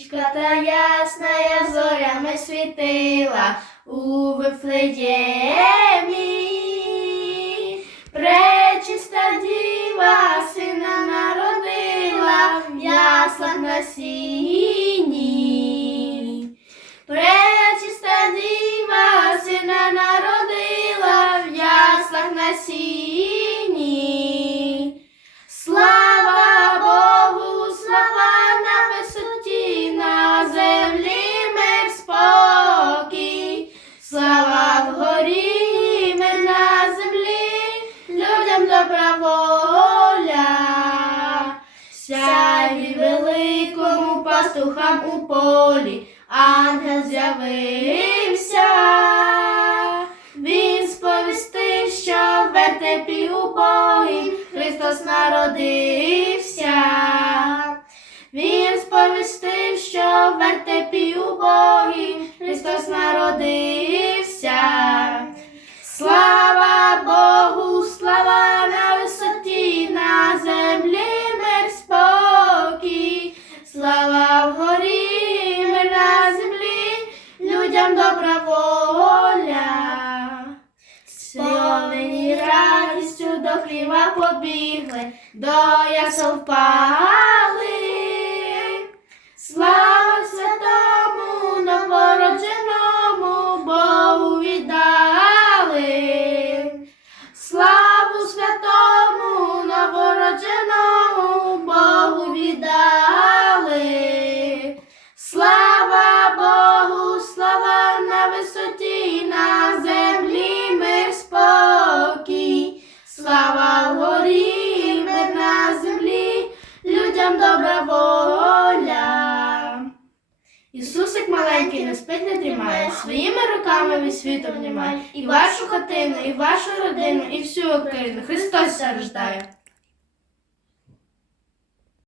Нічка та ясна я зорями світила у Вифлеємі. Пречиста діва сина народила в яслах на пастухам у полі, ангел з'явився. Він сповістив, що в вертепі убогім Христос народився. Він сповістив, що в вертепі убогім Христос народився. Сповнені радістю до хліба побігли, до ясел впали. Слава святому новородженому Богу віддали. Славу святому новородженому Богу віддали. Слава маленький не спить, не дрімає, своїми руками від світу внімає, І вашу хатину, і вашу родину, і всю Україну. Христос рождає.